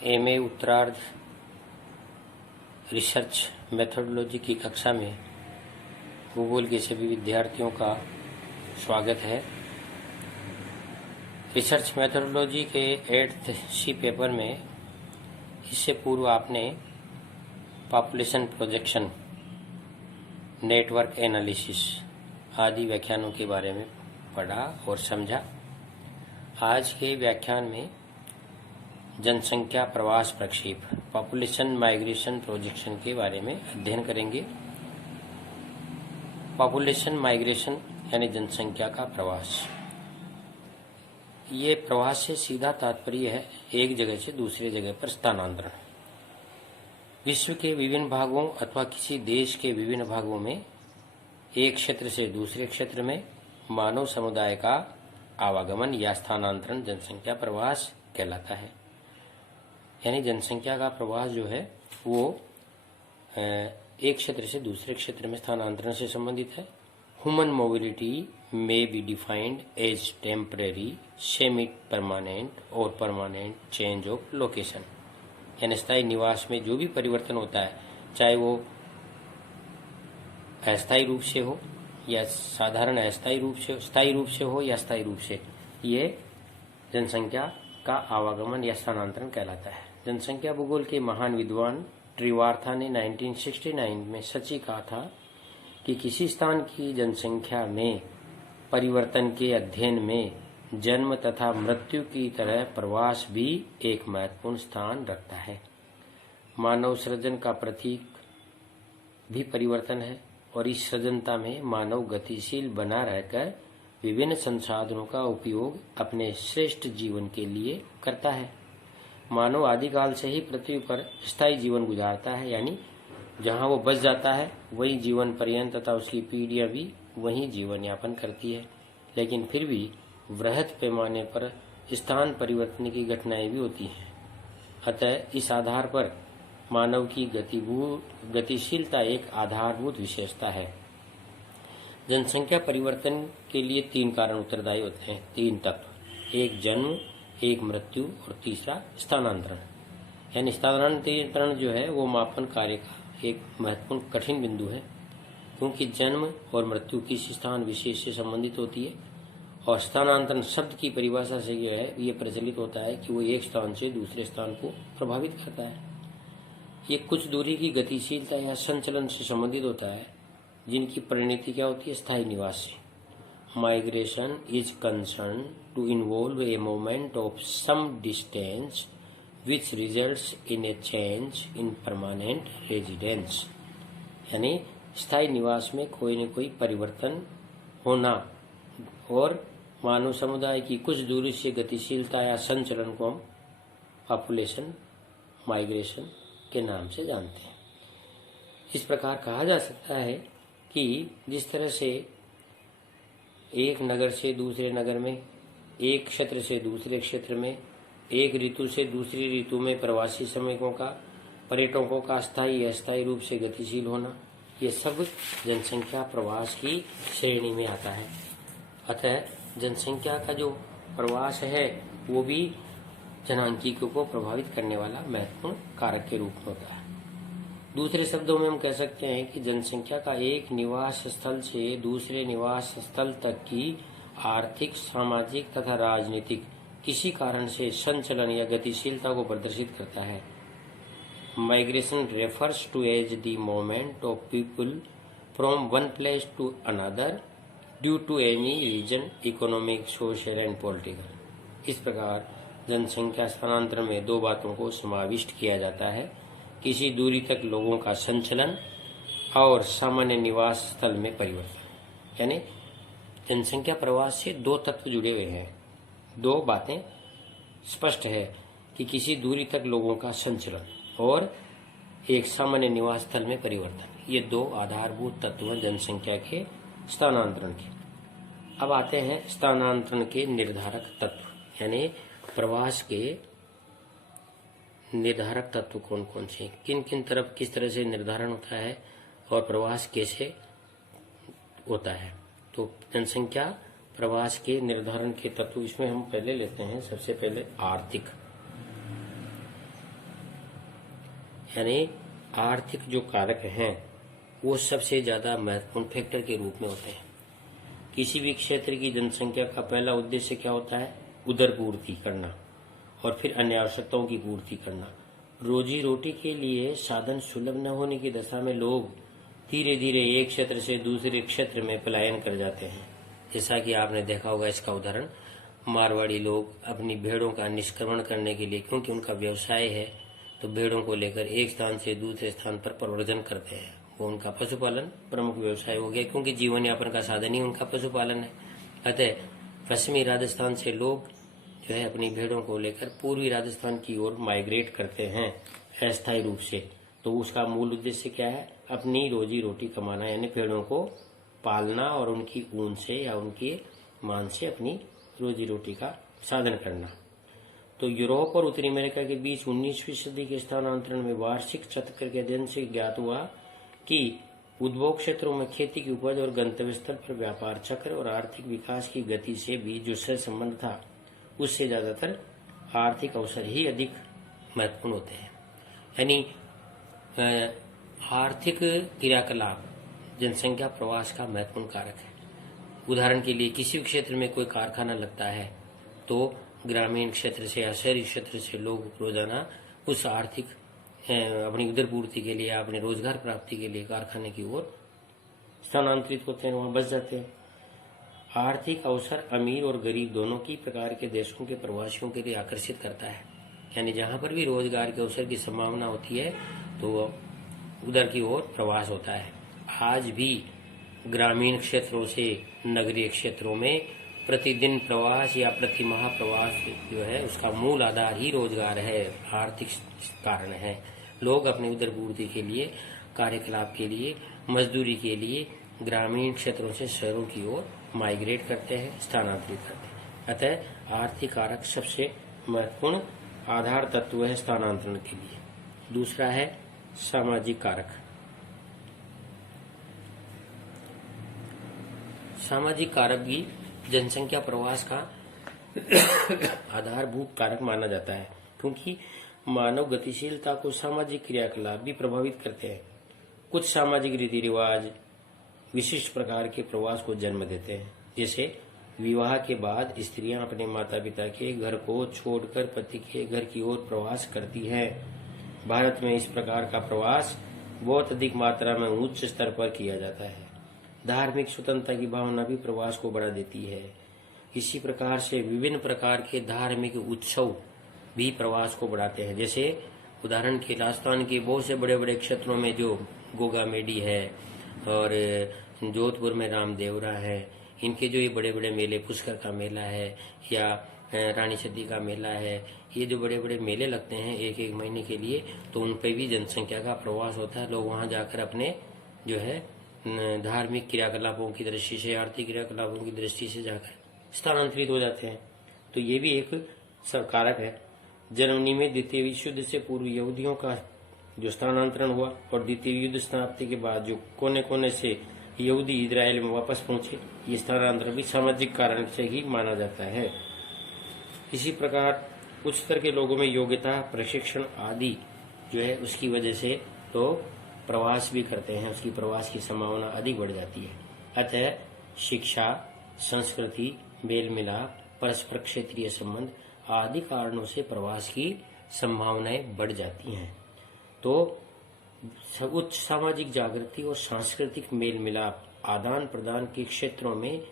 MA उत्तरार्ध research methodology की कक्षा में भूगोल के सभी विद्यार्थियों का स्वागत है। रिसर्च मेथोडोलॉजी के 8th सी पेपर में इससे पूर्व आपने पॉपुलेशन प्रोजेक्शन, नेटवर्क एनालिसिस आदि व्याख्यानों के बारे में पढ़ा और समझा। आज के व्याख्यान में जनसंख्या प्रवास प्रक्षेप, पॉपुलेशन माइग्रेशन प्रोजेक्शन के बारे में अध्ययन करेंगे। पॉपुलेशन माइग्रेशन यानी जनसंख्या का प्रवास। ये प्रवास से सीधा तात्पर्य है एक जगह से दूसरे जगह पर स्थानांतरण। विश्व के विभिन्न भागों अथवा किसी देश के विभिन्न भागों में एक क्षेत्र से दूसरे क्षेत्र में मानव समुदाय का आवागमन या स्थानांतरण जनसंख्या प्रवास कहलाता है। यानी जनसंख्या का प्रवास जो है वो एक क्षेत्र से दूसरे क्षेत्र में स्थानांतरण से संबंधित है। Human mobility may be defined as temporary, semi permanent और परमानेंट चेंज ऑफ लोकेशन। यानी स्थायी निवास में जो भी परिवर्तन होता है, चाहे वो अस्थायी रूप से हो या साधारण अस्थायी रूप से, स्थायी रूप से हो या स्थायी रूप से, ये जनसंख्या का आवागमन या स्थानांतरण कहलाता है। जनसंख्या भूगोल के महान विद्वान ट्रिवार्था ने 1969 में सच ही कहा था कि किसी स्थान की जनसंख्या में परिवर्तन के अध्ययन में जन्म तथा मृत्यु की तरह प्रवास भी एक महत्वपूर्ण स्थान रखता है। मानव सृजन का प्रतीक भी परिवर्तन है और इस सृजनता में मानव गतिशील बना रहकर विभिन्न संसाधनों का उपयोग अपने श्रेष्ठ जीवन के लिए करता है। मानव आदिकाल से ही पृथ्वी पर स्थायी जीवन गुजारता है, यानी जहां वो बच जाता है वही जीवन पर्यंत तथा उसकी पीढ़ियां भी वही जीवन यापन करती है। लेकिन फिर भी वृहत पैमाने पर स्थान परिवर्तन की घटनाएं भी होती हैं। अतः इस आधार पर मानव की गतिशीलता एक आधारभूत विशेषता है। जनसंख्या परिवर्तन के लिए 3 कारण उत्तरदायी होते हैं, 3 तत्व, एक जन्म, एक मृत्यु और तीसरा स्थानांतरण। यानी स्थानांतरण जो है वो मापन कार्य का एक महत्वपूर्ण कठिन बिंदु है, क्योंकि जन्म और मृत्यु किसी स्थान विशेष से संबंधित होती है और स्थानांतरण शब्द की परिभाषा से जो है ये प्रचलित होता है कि वो एक स्थान से दूसरे स्थान को प्रभावित करता है। ये कुछ दूरी की गतिशीलता या संचलन से संबंधित होता है, जिनकी परिणति क्या होती है, स्थायी निवास से। Migration is concern to involve a movement of some distance which results in a change in permanent residence. यानी स्थायी निवास में कोई न कोई परिवर्तन होना और मानव समुदाय की कुछ दूरी से गतिशीलता या संचलन को हम पॉपुलेशन माइग्रेशन के नाम से जानते हैं। इस प्रकार कहा जा सकता है कि जिस तरह से एक नगर से दूसरे नगर में, एक क्षेत्र से दूसरे क्षेत्र में, एक ऋतु से दूसरी ऋतु में प्रवासी श्रमिकों का, पर्यटकों का स्थायी अस्थायी रूप से गतिशील होना, ये सब जनसंख्या प्रवास की श्रेणी में आता है। अतः जनसंख्या का जो प्रवास है वो भी जनांकीकों को प्रभावित करने वाला महत्वपूर्ण कारक के रूप में होता है। दूसरे शब्दों में हम कह सकते हैं कि जनसंख्या का एक निवास स्थल से दूसरे निवास स्थल तक की आर्थिक, सामाजिक तथा राजनीतिक किसी कारण से संचलन या गतिशीलता को प्रदर्शित करता है। Migration refers to as the movement of people from one place to another due to any reason, economic, social and political. इस प्रकार जनसंख्या स्थानांतरण में 2 बातों को समाविष्ट किया जाता है, किसी दूरी तक लोगों का संचलन और सामान्य निवास स्थल में परिवर्तन। यानी जनसंख्या प्रवास से 2 तत्व जुड़े हुए हैं। 2 बातें स्पष्ट है कि किसी दूरी तक लोगों का संचलन और एक सामान्य निवास स्थल में परिवर्तन। ये 2 आधारभूत तत्व हैं जनसंख्या के स्थानांतरण के। अब आते हैं स्थानांतरण के निर्धारक तत्व, यानी प्रवास के निर्धारक तत्व कौन कौन से, किन किन तरफ किस तरह से निर्धारण होता है और प्रवास कैसे होता है। तो जनसंख्या प्रवास के निर्धारण के तत्व इसमें हम पहले लेते हैं, सबसे पहले आर्थिक। यानी आर्थिक जो कारक हैं वो सबसे ज्यादा महत्वपूर्ण फैक्टर के रूप में होते हैं। किसी भी क्षेत्र की जनसंख्या का पहला उद्देश्य क्या होता है? उदर पूर्ति करना और फिर अन्य आवश्यकताओं की पूर्ति करना। रोजी रोटी के लिए साधन सुलभ न होने की दशा में लोग धीरे धीरे एक क्षेत्र से दूसरे क्षेत्र में पलायन कर जाते हैं। जैसा कि आपने देखा होगा, इसका उदाहरण मारवाड़ी लोग अपनी भेड़ों का निष्क्रमण करने के लिए, क्योंकि उनका व्यवसाय है, तो भेड़ों को लेकर एक स्थान से दूसरे स्थान पर प्रव्रजन करते हैं। वो उनका पशुपालन प्रमुख व्यवसाय हो गया, क्योंकि जीवन यापन का साधन ही उनका पशुपालन है। अतः पश्चिमी राजस्थान से लोग जो है अपनी भेड़ों को लेकर पूर्वी राजस्थान की ओर माइग्रेट करते हैं अस्थायी रूप से। तो उसका मूल उद्देश्य क्या है? अपनी रोजी रोटी कमाना, यानी भेड़ों को पालना और उनकी ऊन से या उनके मान से अपनी रोजी रोटी का साधन करना। तो यूरोप और उत्तरी अमेरिका के बीच 19वीं सदी के स्थानांतरण में वार्षिक चक्र के अध्ययन से ज्ञात हुआ कि उद्भव क्षेत्रों में खेती की उपज और गंतव्य स्थल पर व्यापार चक्र और आर्थिक विकास की गति से भी जो सहसंबंध था, उससे ज्यादातर आर्थिक अवसर ही अधिक महत्वपूर्ण होते हैं। यानी आर्थिक क्रियाकलाप जनसंख्या प्रवास का महत्वपूर्ण कारक है। उदाहरण के लिए किसी क्षेत्र में कोई कारखाना लगता है तो ग्रामीण क्षेत्र से या शहरी क्षेत्र से लोग रोजाना उस आर्थिक अपनी उदर पूर्ति के लिए, अपने रोजगार प्राप्ति के लिए कारखाने की ओर स्थानांतरित होते हैं, वहां बस जाते हैं। आर्थिक अवसर अमीर और गरीब दोनों की प्रकार के देशों के प्रवासियों के लिए आकर्षित करता है। यानी जहां पर भी रोजगार के अवसर की संभावना होती है तो उधर की ओर प्रवास होता है। आज भी ग्रामीण क्षेत्रों से नगरीय क्षेत्रों में प्रतिदिन प्रवास या प्रति माह प्रवास जो है उसका मूल आधार ही रोजगार है, आर्थिक कारण है। लोग अपनी उदर पूर्ति के लिए, कार्यकलाप के लिए, मजदूरी के लिए ग्रामीण क्षेत्रों से शहरों की ओर माइग्रेट करते हैं, स्थानांतरित करते हैं। अतः आर्थिक कारक सबसे महत्वपूर्ण आधार तत्व है स्थानांतरण के लिए। दूसरा है सामाजिक कारक। सामाजिक कारक भी जनसंख्या प्रवास का आधारभूत कारक माना जाता है, क्योंकि मानव गतिशीलता को सामाजिक क्रियाकलाप भी प्रभावित करते हैं। कुछ सामाजिक रीति रिवाज विशिष्ट प्रकार के प्रवास को जन्म देते हैं। जैसे विवाह के बाद स्त्रियां अपने माता पिता के घर को छोड़कर पति के घर की ओर प्रवास करती हैं। भारत में इस प्रकार का प्रवास बहुत अधिक मात्रा में उच्च स्तर पर किया जाता है। धार्मिक स्वतंत्रता की भावना भी प्रवास को बढ़ा देती है। इसी प्रकार से विभिन्न प्रकार के धार्मिक उत्सव भी प्रवास को बढ़ाते हैं। जैसे उदाहरण के राजस्थान के बहुत से बड़े बड़े क्षेत्रों में जो गोगा मेडी है और जोधपुर में रामदेवरा है, इनके जो ये बड़े बड़े मेले, पुष्कर का मेला है या रानी सदी का मेला है, ये जो बड़े बड़े मेले लगते हैं एक एक महीने के लिए, तो उन पे भी जनसंख्या का प्रवास होता है। लोग वहां जाकर अपने जो है धार्मिक क्रियाकलापों की दृष्टि से, आर्थिक क्रियाकलापों की दृष्टि से जाकर स्थानांतरित हो जाते हैं। तो ये भी एक कारक है। जर्मनी में द्वितीय विश्व युद्ध से पूर्व यहूदियों का जो स्थानांतरण हुआ और द्वितीय युद्ध समाप्ति के बाद जो कोने कोने से यहूदी इजराइल में वापस पहुंचे, ये स्थानांतरण भी सामाजिक कारण से ही माना जाता है। इसी प्रकार उच्च स्तर के लोगों में योग्यता, प्रशिक्षण आदि जो है उसकी वजह से तो प्रवास भी करते हैं, उसकी प्रवास की संभावना अधिक बढ़ जाती है। अतः शिक्षा, संस्कृति, मेल मिलाप, परस्पर क्षेत्रीय संबंध आदि कारणों से प्रवास की संभावनाएं बढ़ जाती हैं। तो उच्च सामाजिक जागृति और सांस्कृतिक मेल मिलाप, आदान प्रदान के क्षेत्रों में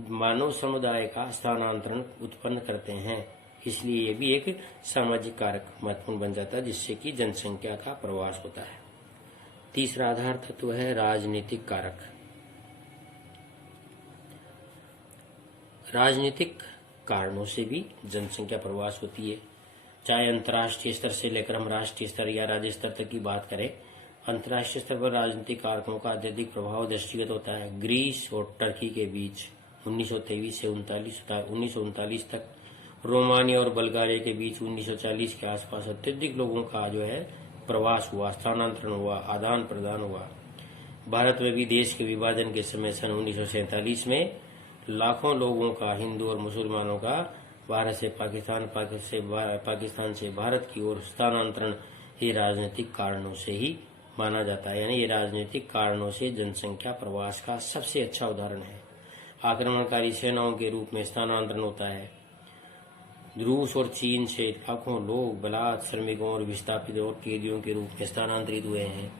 मानव समुदाय का स्थानांतरण उत्पन्न करते हैं। इसलिए ये भी एक सामाजिक कारक महत्वपूर्ण बन जाता है, जिससे कि जनसंख्या का प्रवास होता है। तीसरा आधार तत्व है राजनीतिक कारक। राजनीतिक कारणों से भी जनसंख्या प्रवास होती है। चाहे अंतर्राष्ट्रीय स्तर से लेकर हम राष्ट्रीय स्तर या राज्य स्तर तक की बात करें, अंतर्राष्ट्रीय स्तर पर राजनीतिक कारकों का अत्यधिक प्रभाव दृष्टिगत होता है। ग्रीस और टर्की के बीच 1923 से 1939 तक, रोमानिया और बल्गारिया के बीच 1940 के आसपास अत्यधिक लोगों का जो है प्रवास हुआ, स्थानांतरण हुआ, आदान प्रदान हुआ। भारत में भी देश के विभाजन के समय सन 1947 में लाखों लोगों का, हिंदू और मुसलमानों का भारत से पाकिस्तान, पाकिस्तान से भारत की ओर स्थानांतरण ये राजनीतिक कारणों से ही माना जाता है। यानी ये राजनीतिक कारणों से जनसंख्या प्रवास का सबसे अच्छा उदाहरण है। आक्रमणकारी सेनाओं के रूप में स्थानांतरण होता है। रूस और चीन से लाखों लोग बलात्, श्रमिकों और विस्थापित और कैदियों के रूप में स्थानांतरित हुए हैं।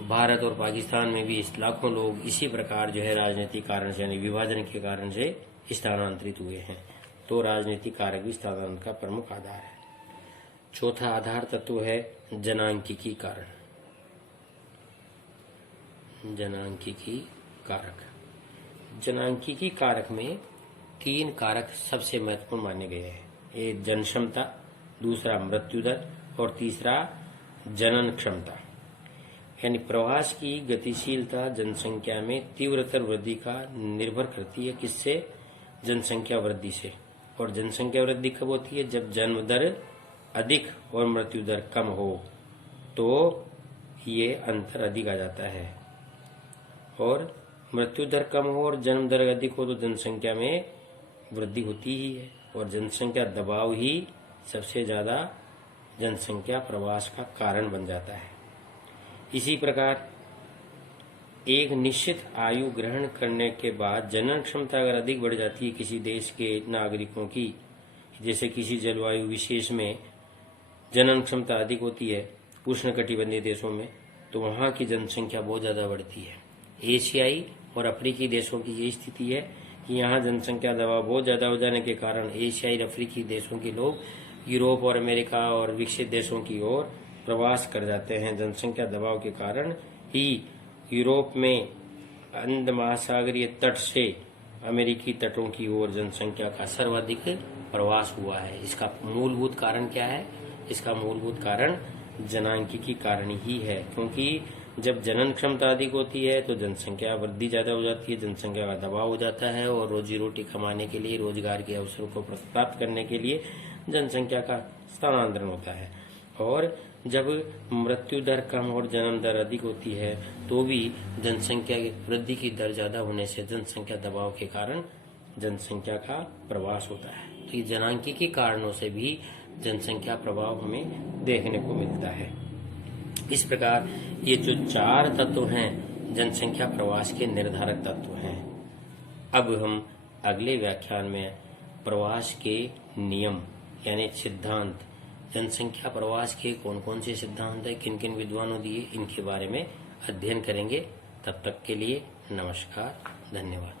भारत और पाकिस्तान में भी लाखों लोग इसी प्रकार जो है राजनीतिक कारण से यानी विभाजन के कारण से स्थानांतरित हुए हैं। तो राजनीतिक कारक भी स्थानांतरण का प्रमुख आधार है। चौथा आधार तत्व है जनांकिकी कारण। जनांकिकी कारक, जनांकिकी कारक में 3 कारक सबसे महत्वपूर्ण माने गए हैं। एक जनक्षमता, दूसरा मृत्यु दर और तीसरा जनन क्षमता। यानी प्रवास की गतिशीलता जनसंख्या में तीव्रतर वृद्धि का निर्भर करती है। किससे? जनसंख्या वृद्धि से। और जनसंख्या वृद्धि कब होती है? जब जन्म दर अधिक और मृत्यु दर कम हो तो ये अंतर अधिक आ जाता है। और मृत्यु दर कम हो और जन्म दर अधिक हो तो जनसंख्या में वृद्धि होती ही है। और जनसंख्या दबाव ही सबसे ज्यादा जनसंख्या प्रवास का कारण बन जाता है। इसी प्रकार एक निश्चित आयु ग्रहण करने के बाद जनन क्षमता अगर अधिक बढ़ जाती है किसी देश के नागरिकों की, जैसे किसी जलवायु विशेष में जनन क्षमता अधिक होती है उष्णकटिबंधीय देशों में, तो वहां की जनसंख्या बहुत ज्यादा बढ़ती है। एशियाई और अफ्रीकी देशों की ये स्थिति है कि यहाँ जनसंख्या दबाव बहुत ज्यादा हो जाने के कारण एशियाई और अफ्रीकी देशों के लोग यूरोप और अमेरिका और विकसित देशों की ओर प्रवास कर जाते हैं। जनसंख्या दबाव के कारण ही यूरोप में अंध महासागरीय तट से अमेरिकी तटों की ओर जनसंख्या का सर्वाधिक प्रवास हुआ है। इसका मूलभूत कारण क्या है? इसका मूलभूत कारण जनांकिकी कारण ही है, क्योंकि जब जनन क्षमता अधिक होती है तो जनसंख्या वृद्धि ज्यादा हो जाती है, जनसंख्या का दबाव हो जाता है और रोजी रोटी कमाने के लिए, रोजगार के अवसरों को प्राप्त करने के लिए जनसंख्या का स्थानांतरण होता है। और जब मृत्यु दर कम और जन्म दर अधिक होती है तो भी जनसंख्या की वृद्धि की दर ज्यादा होने से जनसंख्या दबाव के कारण जनसंख्या का प्रवास होता है। तो ये जनांकिकी कारणों से भी जनसंख्या प्रभाव हमें देखने को मिलता है। इस प्रकार ये जो 4 तत्व हैं जनसंख्या प्रवास के निर्धारक तत्व हैं। अब हम अगले व्याख्यान में प्रवास के नियम यानी सिद्धांत, जनसंख्या प्रवास के कौन कौन से सिद्धांत है, किन किन विद्वानों दिए, इनके बारे में अध्ययन करेंगे। तब तक के लिए नमस्कार, धन्यवाद।